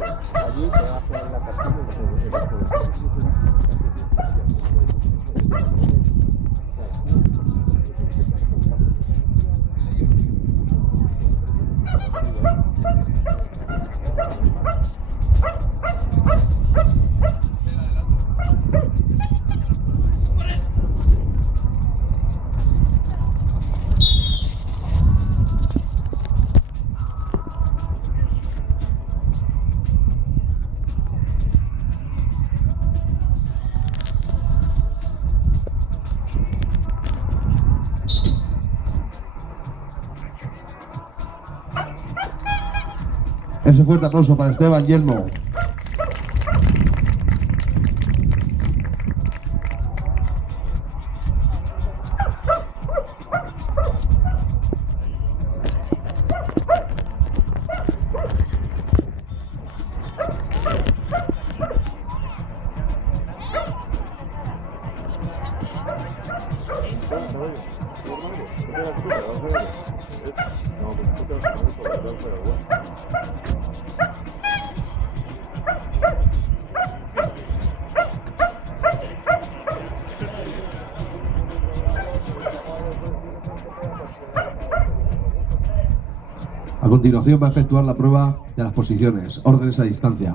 Allí te vas a poner la cartilla Ese fuerte aplauso para Esteban Yelmo. A continuación va a efectuar la prueba de las posiciones, órdenes a distancia.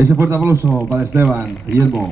Ese fuerte aplauso para Esteban Yelmo.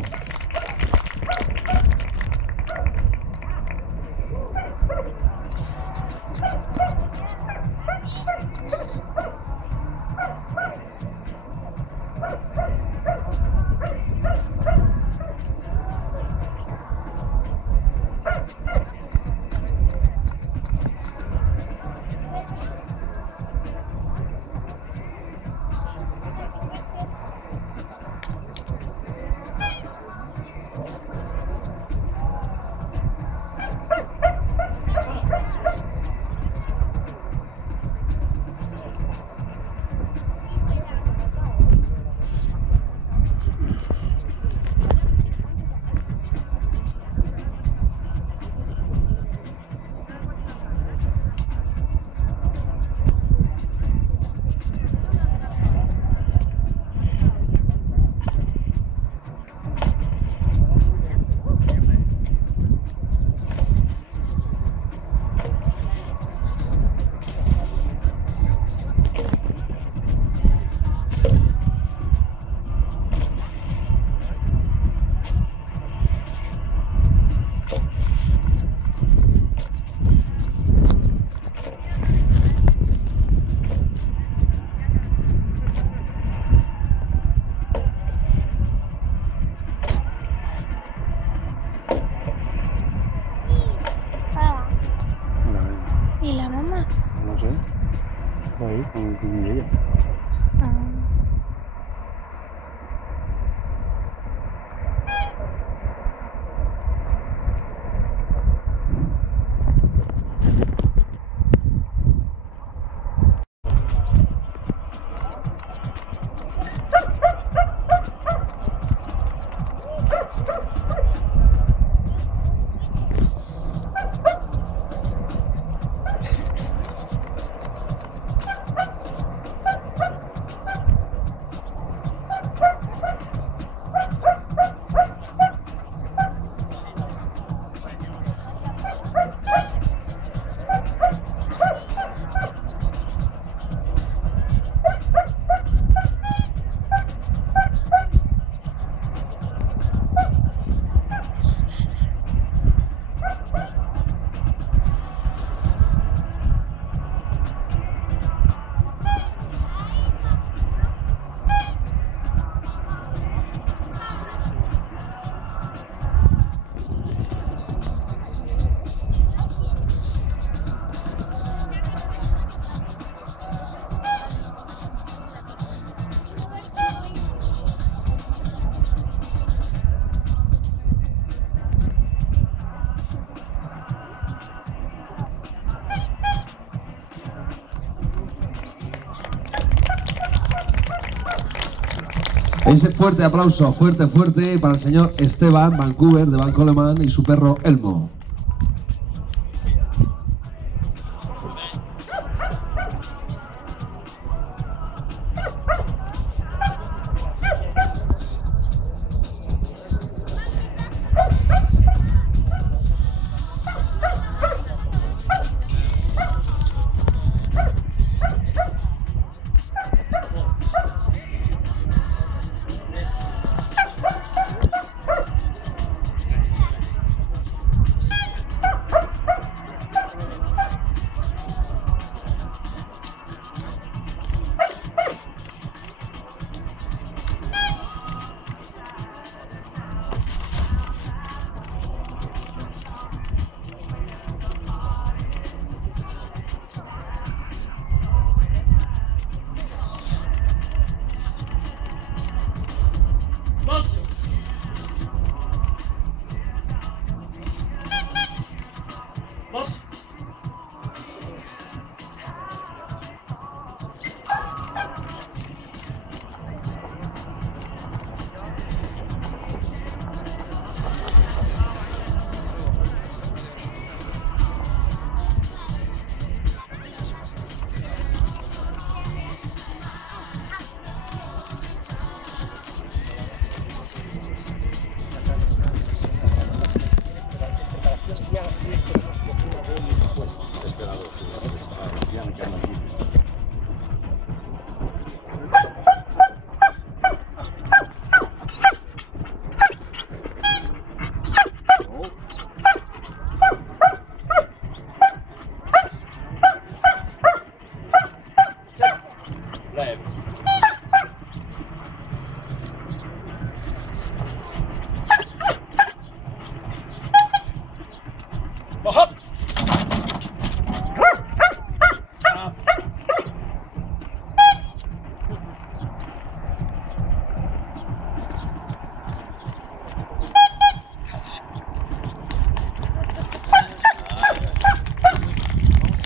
¿Y la mamá? No sé. Ahí, con ella. Ese fuerte aplauso, fuerte para el señor Esteban Vancouver de Van Coleman y su perro Elmo.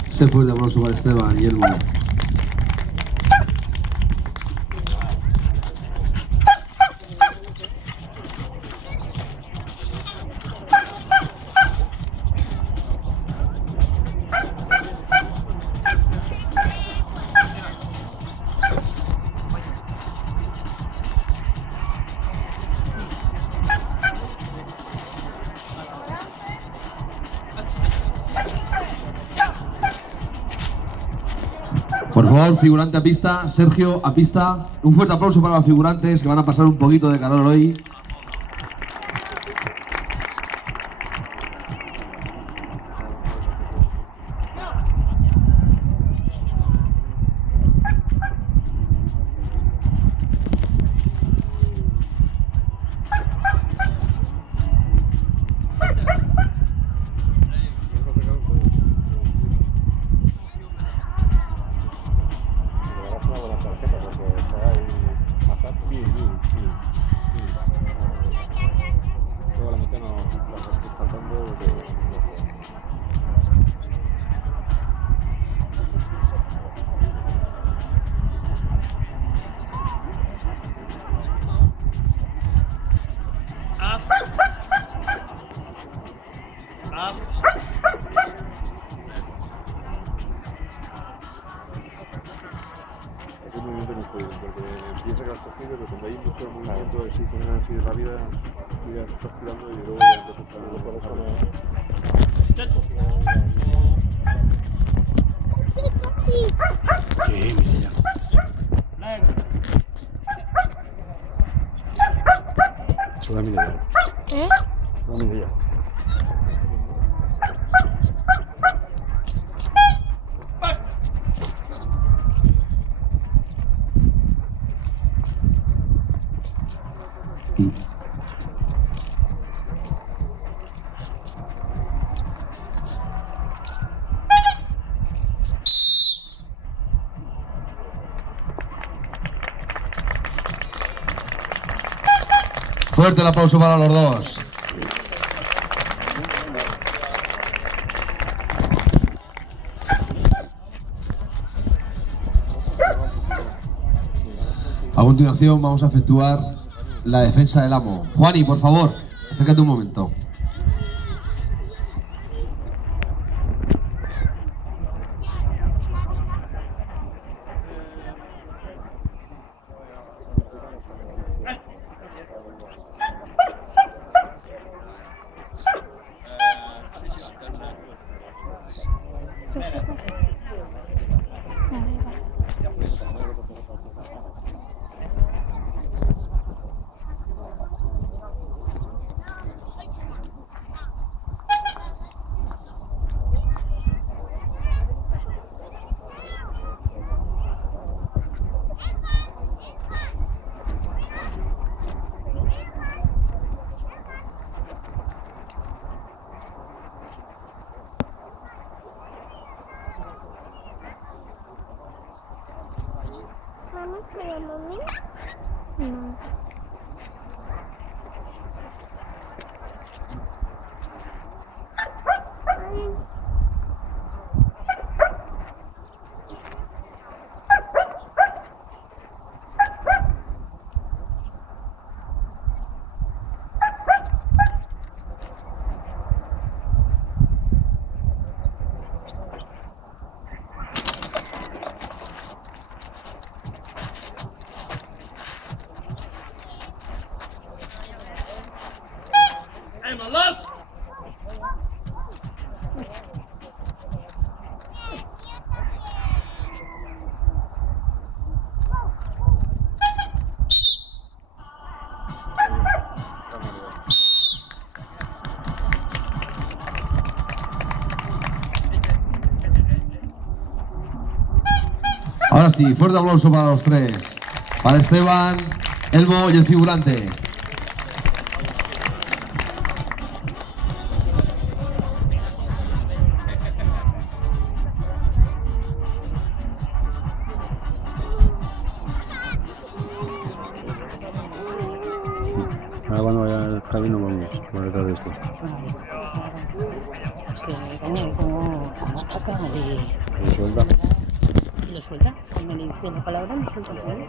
Ese fuerte aplauso para Esteban y Elmo. Por favor, figurante a pista, Sergio a pista. Un fuerte aplauso para los figurantes que van a pasar un poquito de calor hoy. Piensa que has cogido, pero cuando hay mucho movimiento así, con una así rápida, ya estás tirando y luego ya empiezas a... Sí, mira ya. Solo mira ya. ¿Eh? Solo mira ya. Fuerte el aplauso para los dos. A continuación vamos a efectuar la defensa del Amo. Juani, por favor, acércate un momento. ¿Vamos con la mami? No. Ay. Ahora sí, fuerte aplauso para los tres. Para Esteban, Elmo y el figurante. Ahora cuando vaya al Javi nos vamos por detrás de esto. Se caña como ataca ¿Lo suelta? y lo suelta. Cuando le dice la palabra, lo suelta. ¿Vale?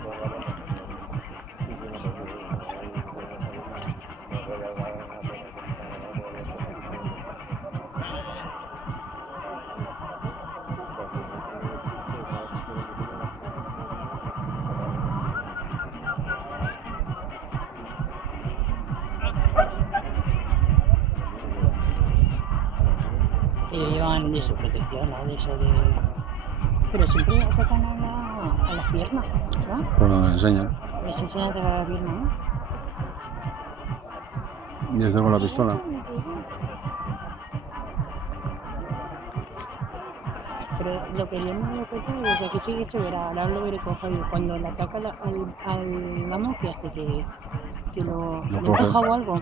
Ellos llevan de su protección, ¿no? De eso de... Pero siempre atacan a las piernas, ¿no? Pues nos enseña. Les enseñan a atacar a las piernas, ¿no? Y esto con la pistola. Pero lo que yo me doy cuenta es que aquí sí que se verá, ahora lo veré con Javier, cuando le ataca al amo, que hace que lo coge. coja o algo.